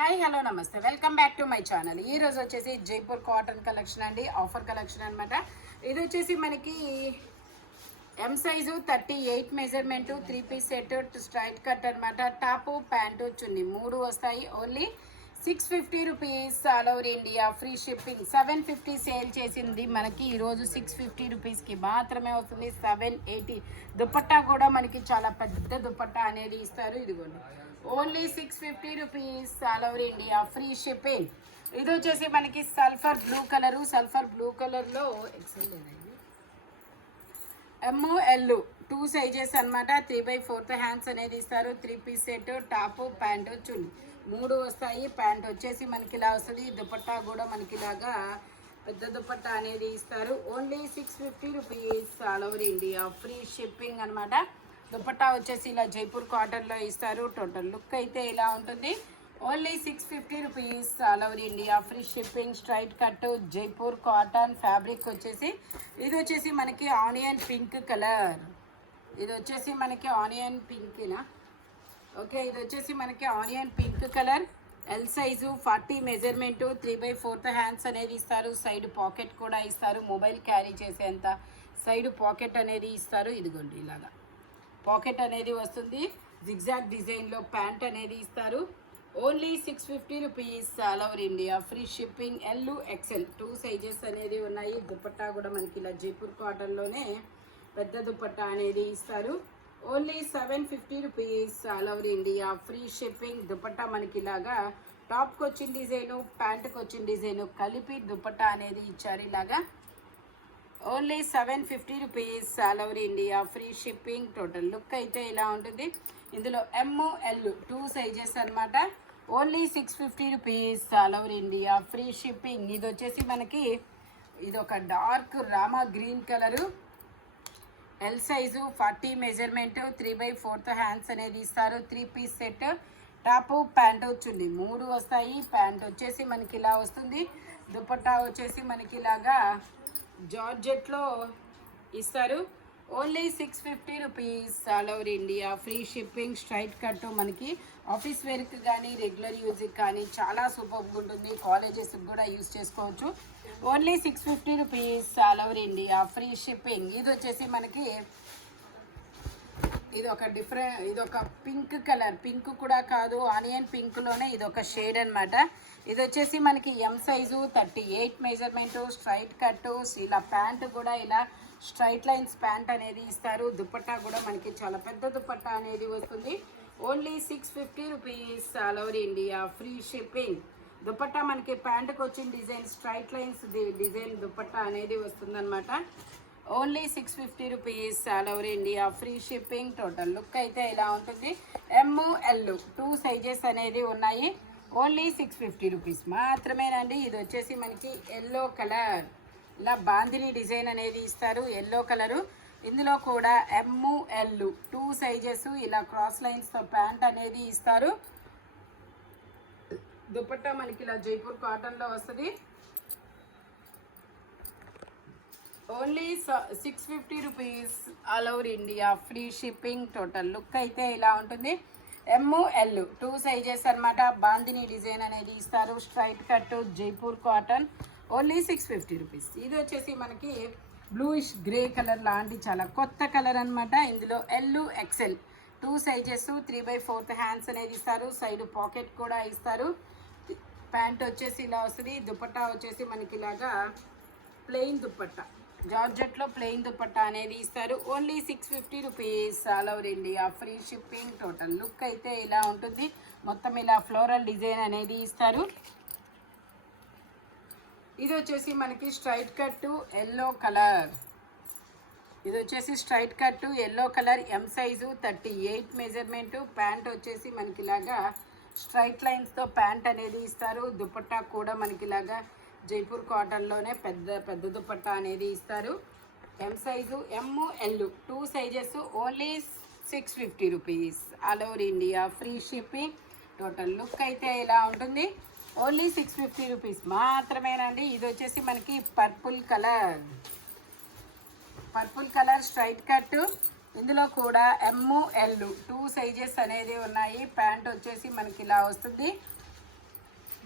Hi hello నమస్తే welcome back to my channel. ఈ రోజు వచ్చేసి జైపూర్ కాటన్ కలెక్షన్ అండి, ఆఫర్ కలెక్షన్ అనమాట. ఇది వచ్చేసి మనకి M size 38 measurement 3 piece set straight cut అనమాట. టాపు ప్యాంటు చున్నీ మూడు వస్తాయి. Only 650 rupees all over India, free shipping. 750 sale చేసింది మనకి ఈరోజు 650 రూపీస్కి మాత్రమే వస్తుంది. 780 దుపట్టా కూడా మనకి చాలా పెద్ద దుపట్టా అనేది ఇస్తారు. ఇదిగోండి only 650 rupees all over India, free shipping. ఇది వచ్చేసి మనకి సల్ఫర్ బ్లూ కలర్లో ఎక్సెల్ లేదండి, ML 2 సైజెస్ అనమాట. 3/4 హ్యాండ్స్ అనేది ఇస్తారు. 3 పీస్ సెట్, టాపు ప్యాంటు చున్నీ మూడు వస్తాయి. ప్యాంట్ వచ్చేసి మనకి ఇలా వస్తుంది. దుపట్టా కూడా మనకి ఇలాగా పెద్ద దుపట్టా అనేది ఇస్తారు. Only 650 rupees all over India, free shipping అనమాట. దుపట్టా వచ్చేసి ఇలా జైపూర్ కాటన్లో ఇస్తారు. టోటల్ లుక్ అయితే ఇలా ఉంటుంది. Only 650 rupees all over India, free shipping. Straight cut Jaipur cotton fabric వచ్చేసి ఇది వచ్చేసి మనకి ఆనియన్ పింక్ కలర్. ఇది వచ్చేసి మనకి ఆనియన్ పింక్నా ఓకే, ఇది వచ్చేసి మనకి onion pink colour. L size 40 measurement 3/4 hands అనేది ఇస్తారు. సైడ్ పాకెట్ కూడా ఇస్తారు. మొబైల్ క్యారీ చేసేంత సైడ్ పాకెట్ అనేది ఇస్తారు. ఇదిగోండి ఇలాగా పాకెట్ అనేది వస్తుంది. జిగ్జాగ్ డిజైన్లో ప్యాంట్ అనేది ఇస్తారు. Only 650 rupees all over India, free shipping. L XL 2 sizes అనేది ఉన్నాయి. దుపట్టా కూడా మనకి ఇలా జైపూర్ కాటన్లోనే పెద్ద దుపట్టా అనేది ఇస్తారు. Only 750 rupees all over India, free shipping. Dupatta మనకి ఇలాగా టాప్కి వచ్చిన డిజైను, ప్యాంట్కి వచ్చిన డిజైను కలిపి దుపట్టా అనేది ఇచ్చారు ఇలాగా. Only 750 rupees all over India, free shipping. Total look అయితే ఇలా ఉంటుంది. ఇందులో ML 2 సైజెస్ అనమాట. Only 650 rupees all over India, free shipping. ఇది వచ్చేసి మనకి ఇది ఒక dark Rama green colour. L size 40 measurement 3/4 hands అనేది ఇస్తారు. 3 పీస్ సెట్, టాపు ప్యాంటు చున్నీ మూడు వస్తాయి. ప్యాంట్ వచ్చేసి మనకి ఇలా వస్తుంది. దుపట్టా వచ్చేసి మనకి ఇలాగా జార్జెట్లో ఇస్తారు. Only 650 rupees all over India, free shipping. Straight cut మనకి ఆఫీస్ వేర్కి కానీ రెగ్యులర్ యూజ్కి కానీ చాలా సూపర్గా ఉంటుంది. కాలేజెస్కి కూడా యూజ్ చేసుకోవచ్చు. Only 650 rupees all over India, free shipping. ఇది వచ్చేసి మనకి ఇది ఒక పింక్ కలర్, పింక్ కూడా కాదు ఆనియన్ పింక్లోనే ఇది ఒక షేడ్ అనమాట. ఇది వచ్చేసి మనకి M size 38 measurement straight cut. ఇలా ప్యాంట్ కూడా ఇలా స్ట్రైట్ లైన్స్ ప్యాంట్ అనేది ఇస్తారు. దుపట్టా కూడా మనకి చాలా పెద్ద దుపట్టా అనేది వస్తుంది. Only 650 rupees all over India, free shipping. Dupatta మనకి ప్యాంటుకి వచ్చిన design straight lines design dupatta అనేది వస్తుందన్నమాట. Only 650 rupees all over India, free shipping. Total look అయితే ఇలా ఉంటుంది. ML 2 సైజెస్ అనేది ఉన్నాయి. ఓన్లీ 650 రూపీస్ మాత్రమేనండి. ఇది వచ్చేసి మనకి ఎల్లో కలర్, ఇలా బాందిని డిజైన్ అనేది ఇస్తారు. Yellow colour. ఇందులో కూడా ML 2 సైజెస్ ఇలా క్రాస్ లైన్స్తో ప్యాంట్ అనేది ఇస్తారు. దుపట్టా మనకి ఇలా జైపూర్ కాటన్లో వస్తుంది. Only 650 rupees all over India, free shipping. Total look అయితే ఇలా ఉంటుంది. ML 2 సైజెస్ అనమాట. బాందిని డిజైన్ అనేది ఇస్తారు. Straight cut Jaipur cotton. Only 650 rupees. ఇది వచ్చేసి మనకి బ్లూయిష్ గ్రే కలర్ లాంటి చాలా కొత్త కలర్ అనమాట. ఇందులో L XL 2 సైజెస్ 3/4 హ్యాండ్స్ అనేది ఇస్తారు. సైడ్ పాకెట్ కూడా ఇస్తారు. ప్యాంట్ వచ్చేసి ఇలా వస్తుంది. దుపట్టా వచ్చేసి మనకి ఇలాగా ప్లెయిన్ దుపట్టా, జార్జెట్లో ప్లెయిన్ దుపట్టా అనేది ఇస్తారు. Only 650 rupees all over India, free shipping. Total look అయితే ఇలా ఉంటుంది. మొత్తం ఇలా ఫ్లోరల్ డిజైన్ అనేది ఇస్తారు. ఇది వచ్చేసి మనకి స్ట్రైట్ కట్టు ఎల్లో కలర్. ఇది వచ్చేసి స్ట్రైట్ కట్టు ఎల్లో కలర్. ఎం సైజు 38 మెజర్మెంటు. ప్యాంట్ వచ్చేసి మనకి ఇలాగా స్ట్రైట్ లైన్స్తో ప్యాంట్ అనేది ఇస్తారు. దుపట్టా కూడా మనకి ఇలాగా జైపూర్ కాటన్లోనే పెద్ద దుపట్టా అనేది ఇస్తారు. M size ML 2 sizes. Only 650 rupees all over India, free shipping. Total look అయితే ఇలా ఉంటుంది. ఓన్లీ 650 రూపీస్ మాత్రమేనండి. ఇది వచ్చేసి మనకి పర్పుల్ కలర్ స్ట్రైట్ కట్. ఇందులో కూడా ML 2 సైజెస్ అనేది ఉన్నాయి. ప్యాంట్ వచ్చేసి మనకి ఇలా వస్తుంది.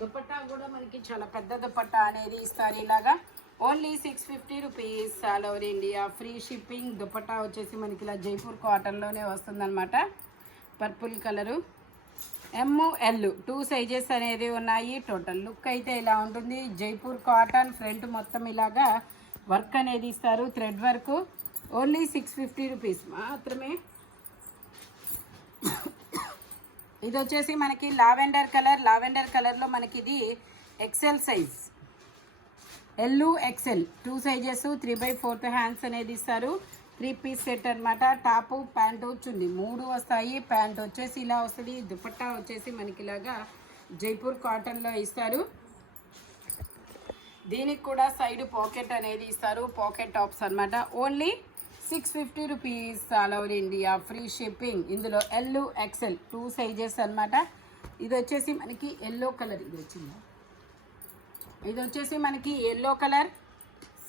దుపట్టా కూడా మనకి చాలా పెద్ద దుపట్టా అనేది ఇస్తారు ఇలాగా. Only 650 rupees all over India, free shipping. Dupatta వచ్చేసి మనకి ఇలా జైపూర్ కాటన్లోనే వస్తుందన్నమాట. పర్పుల్ కలరు, ML 2 సైజెస్ అనేది ఉన్నాయి. టోటల్ లుక్ అయితే ఇలా ఉంటుంది. జైపూర్ కాటన్, ఫ్రంట్ మొత్తం ఇలాగా వర్క్ అనేది ఇస్తారు, థ్రెడ్ వర్క్. ఓన్లీ 650 రూపీస్ మాత్రమే. ఇది వచ్చేసి మనకి లావెండర్ కలర్లో మనకి ఇది XL size, XL 2 sizes, 3/4 hands అనేది ఇస్తారు. 3 పీస్ సెట్ అనమాట. టాపు ప్యాంటు చున్నీ 3 వస్తాయి. ప్యాంట్ వచ్చేసి ఇలా వస్తుంది. దుపట్టా వచ్చేసి మనకి ఇలాగా జైపూర్ కాటన్లో ఇస్తారు. దీనికి కూడా సైడ్ పాకెట్ అనేది ఇస్తారు, పాకెట్ టాప్స్ అనమాట. Only 650 rupees all over India, free shipping. ఇందులో XL 2 సైజెస్ అనమాట. ఇది వచ్చేసి మనకి ఎల్లో కలర్, ఇది వచ్చేసి మనకి yellow colour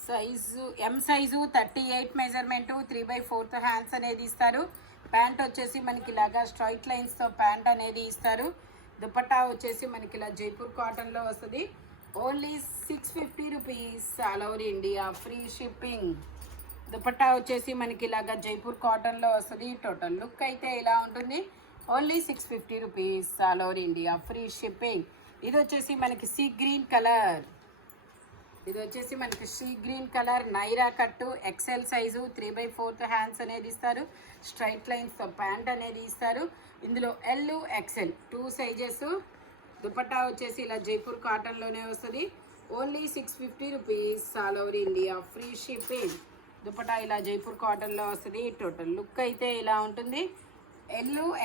size, M size, 38 measurement, 3/4 hands అనేది ఇస్తారు. ప్యాంట్ వచ్చేసి మనకి ఇలాగా స్ట్రైట్ లైన్స్తో ప్యాంట్ అనేది ఇస్తారు. దుపట్టా వచ్చేసి మనకి ఇలా జైపూర్ కాటన్లో వస్తుంది. Only 650 rupees all over India, free shipping. Dupatta వచ్చేసి మనకి ఇలాగా జైపూర్ కాటన్లో వస్తుంది. టోటల్ లుక్ అయితే ఇలా ఉంటుంది. Only 650 rupees all over India, free shipping. ఇది వచ్చేసి మనకి సీ గ్రీన్ కలర్, నైరా కట్టు, XL సైజు, 3/4 హ్యాండ్స్ అనేది ఇస్తారు. స్ట్రైట్ లైన్స్తో ప్యాంట్ అనేది ఇస్తారు. ఇందులో XL 2 సైజెస్. దుపట్టా వచ్చేసి ఇలా జైపూర్ కాటన్లోనే వస్తుంది. Only 650 rupees all over India, free shipping. Dupatta ఇలా జైపూర్ కాటన్లో వస్తుంది. టోటల్ లుక్ అయితే ఇలా ఉంటుంది.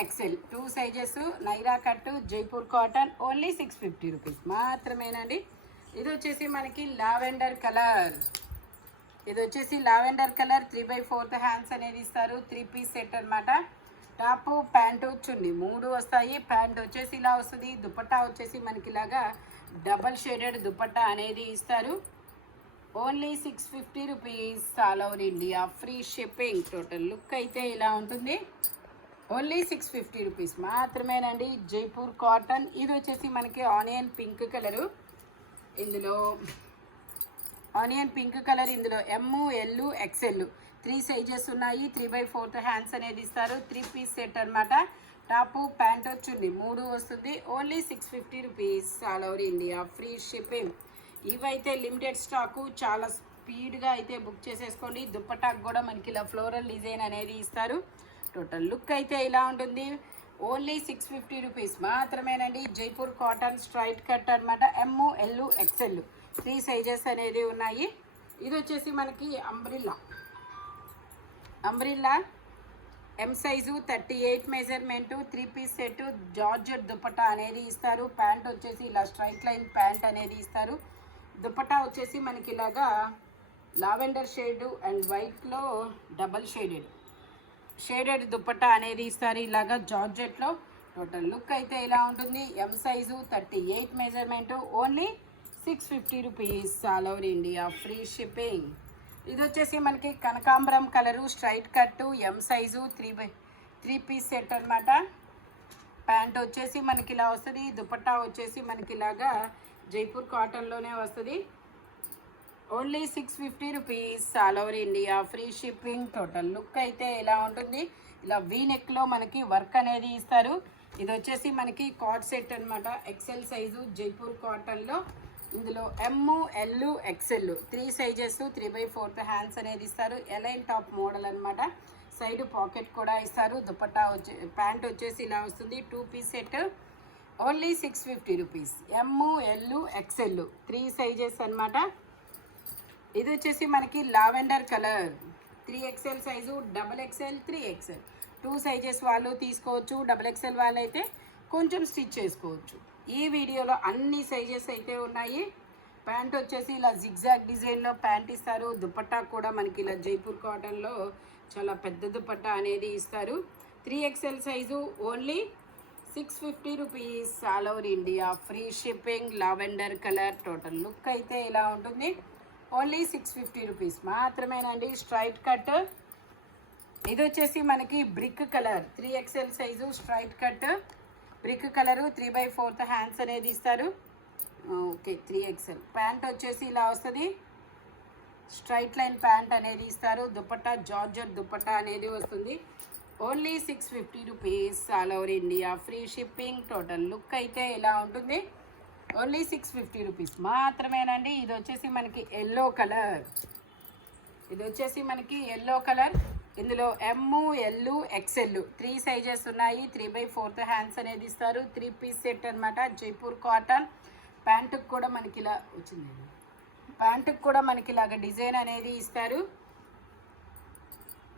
XL 2 సైజెస్, నైరా కట్టు, జైపూర్ కాటన్. ఓన్లీ 650 రూపీస్ మాత్రమేనండి. ఇది వచ్చేసి మనకి లావెండర్ కలర్, 3/4 హ్యాండ్స్ అనేది ఇస్తారు. 3 పీస్ సెట్ అనమాట. టాపు ప్యాంటు చున్నీ 3 వస్తాయి. ప్యాంట్ వచ్చేసి ఇలా వస్తుంది. దుపట్టా వచ్చేసి మనకి ఇలాగా డబల్ షేడెడ్ దుపట్టా అనేది ఇస్తారు. Only 650 rupees all over India, free shipping. Total look అయితే ఇలా ఉంటుంది. ఓన్లీ 650 రూపీస్ మాత్రమేనండి. జైపూర్ కాటన్. ఇది వచ్చేసి మనకి ఆనియన్ పింక్ కలరు. ఇందులో ML XL 3 సైజెస్ ఉన్నాయి. 3/4 హ్యాండ్స్ అనేది ఇస్తారు. 3 పీస్ సెట్ అనమాట. టాపు ప్యాంటు చున్నీ 3 వస్తుంది. Only 650 rupees all over India, free shipping. ఇవైతే లిమిటెడ్ స్టాకు, చాలా స్పీడ్గా అయితే బుక్ చేసేసుకోండి. దుపట్టాకు కూడా మనకి ఇలా ఫ్లోరల్ డిజైన్ అనేది ఇస్తారు. టోటల్ లుక్ అయితే ఇలా ఉంటుంది. ఓన్లీ 650 రూపీస్ మాత్రమేనండి. జైపూర్ కాటన్ స్ట్రైట్ కట్ అనమాట. ML XL 3 సైజెస్ అనేది ఉన్నాయి. ఇది వచ్చేసి మనకి umbrella M size, 38 measurement, 3 piece set, georgette dupatta అనేది ఇస్తారు. ప్యాంట్ వచ్చేసి ఇలా స్ట్రైట్ లైన్ ప్యాంట్ అనేది ఇస్తారు. దుపట్టా వచ్చేసి మనకి ఇలాగా లావెండర్ షేడ్ అండ్ వైట్లో డబల్ షేడెడ్ దుపట్టా అనేది ఇస్తారు ఇలాగా జార్జెట్లో. టోటల్ లుక్ అయితే ఇలా ఉంటుంది. M size, 38 measurement. Only 650 rupees all over India, free shipping. ఇది వచ్చేసి మనకి కనకాంబరం colour, straight cut, M size, 3 piece set అనమాట. ప్యాంట్ వచ్చేసి మనకి ఇలా వస్తుంది. దుపట్టా వచ్చేసి మనకి ఇలాగా జైపూర్ కాటన్లోనే వస్తుంది. Only 650 rupees all over India, free shipping. Total look అయితే ఇలా ఉంటుంది. ఇలా వీ నెక్లో మనకి వర్క్ అనేది ఇస్తారు. ఇది వచ్చేసి మనకి కార్డ్ సెట్ అనమాట. XL సైజు, జైపూర్ కాటన్లో. ఇందులో ML XL 3 సైజెస్, 3/4 హ్యాండ్స్ అనేది ఇస్తారు. ఎలైన్ టాప్ మోడల్ అనమాట. సైడ్ పాకెట్ కూడా ఇస్తారు. దుపట్టా ప్యాంట్ వచ్చేసి ఇలా వస్తుంది. 2 piece set. Only 650 rupees. ML XL 3 sizes అనమాట. ఇది వచ్చేసి మనకి lavender colour, 3XL size, XXL 3XL 2 sizes వాళ్ళు తీసుకోవచ్చు. XXL వాళ్ళు అయితే కొంచెం స్టిచ్ చేసుకోవచ్చు. ఈ వీడియోలో అన్ని సైజెస్ అయితే ఉన్నాయి. ప్యాంట్ వచ్చేసి ఇలా జిగ్జాగ్ డిజైన్లో ప్యాంట్ ఇస్తారు. దుపట్టా కూడా మనకి ఇలా జైపూర్ కాటన్లో చాలా పెద్ద దుపట్టా అనేది ఇస్తారు. 3XL size. Only 650 rupees all over India, free shipping. Lavender colour. Total look అయితే ఇలా ఉంటుంది. ఓన్లీ 650 రూపీస్ మాత్రమేనండి. Straight cut. ఇది వచ్చేసి మనకి brick colour, 3XL size, straight cut, brick colour, 3/4 hands అనేది ఇస్తారు. Okay 3XL. ప్యాంట్ వచ్చేసి ఇలా వస్తుంది, స్ట్రైట్ లైన్ ప్యాంట్ అనేది ఇస్తారు. దుపట్టా జార్జెట్ దుపట్టా అనేది వస్తుంది. Only 650 rupees, all over India free shipping. Total look అయితే ఇలా ఉంటుంది. ఓన్లీ 650 రూపీస్ మాత్రమేనండి. ఇది వచ్చేసి మనకి ఎల్లో కలర్, ఇందులో ML XL 3 సైజెస్ ఉన్నాయి. 3/4 హ్యాండ్స్ అనేది ఇస్తారు. 3 పీస్ సెట్ అనమాట. జైపూర్ కాటన్. ప్యాంటుకు కూడా మనకి ఇలా వచ్చింది, ప్యాంటుకు కూడా మనకి ఇలాగ డిజైన్ అనేది ఇస్తారు.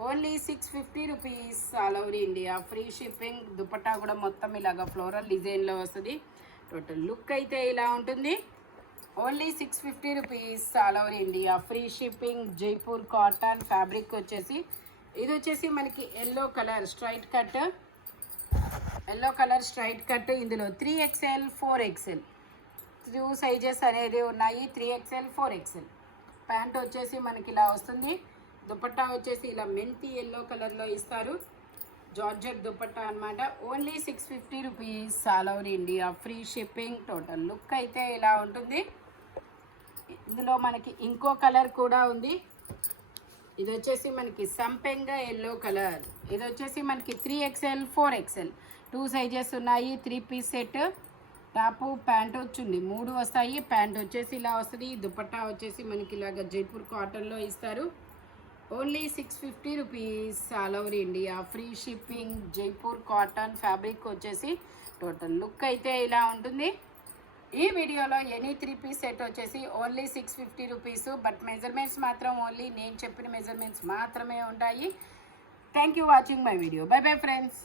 Only 650 rupees, all over India free shipping. Dupatta కూడా మొత్తం ఇలాగ ఫ్లోరల్ డిజైన్లో వస్తుంది. టోటల్ లుక్ అయితే ఇలా ఉంటుంది. Only 650 rupees, all over India free shipping. Jaipur cotton fabric వచ్చేసి ఇది వచ్చేసి మనకి ఎల్లో కలర్ స్ట్రైట్ కట్. ఇందులో 3XL 4XL 2 సైజెస్ అనేది ఉన్నాయి. 3XL 4XL. ప్యాంట్ వచ్చేసి మనకి ఇలా వస్తుంది. దుపట్టా వచ్చేసి ఇలా మెంతి ఎల్లో కలర్లో ఇస్తారు. జార్జెట్ దుపట్టా అనమాట. Only 650 rupees, all over India free shipping. Total look అయితే ఇలా ఉంటుంది. ఇందులో మనకి ఇంకో కలర్ కూడా ఉంది. ఇది వచ్చేసి మనకి సంపెంగ ఎల్లో కలర్. ఇది వచ్చేసి మనకి 3XL 4XL 2 సైజెస్ ఉన్నాయి. 3 piece set. Top pant chunni 3 వస్తాయి. ప్యాంట్ వచ్చేసి ఇలా వస్తుంది. దుపట్టా వచ్చేసి మనకి ఇలాగ జైపూర్ కాటన్లో ఇస్తారు. Only 650 rupees, all over India free shipping. Jaipur cotton fabric వచ్చేసి టోటల్ లుక్ అయితే ఇలా ఉంటుంది. ఈ వీడియోలో ఎనీ 3 పీస్ సెట్ వచ్చేసి ఓన్లీ 650 రూపీస్. బట్ మెజర్మెంట్స్ మాత్రం ఓన్లీ నేను చెప్పిన మెజర్మెంట్స్ మాత్రమే ఉంటాయి. Thank you watching my video. By bye friends.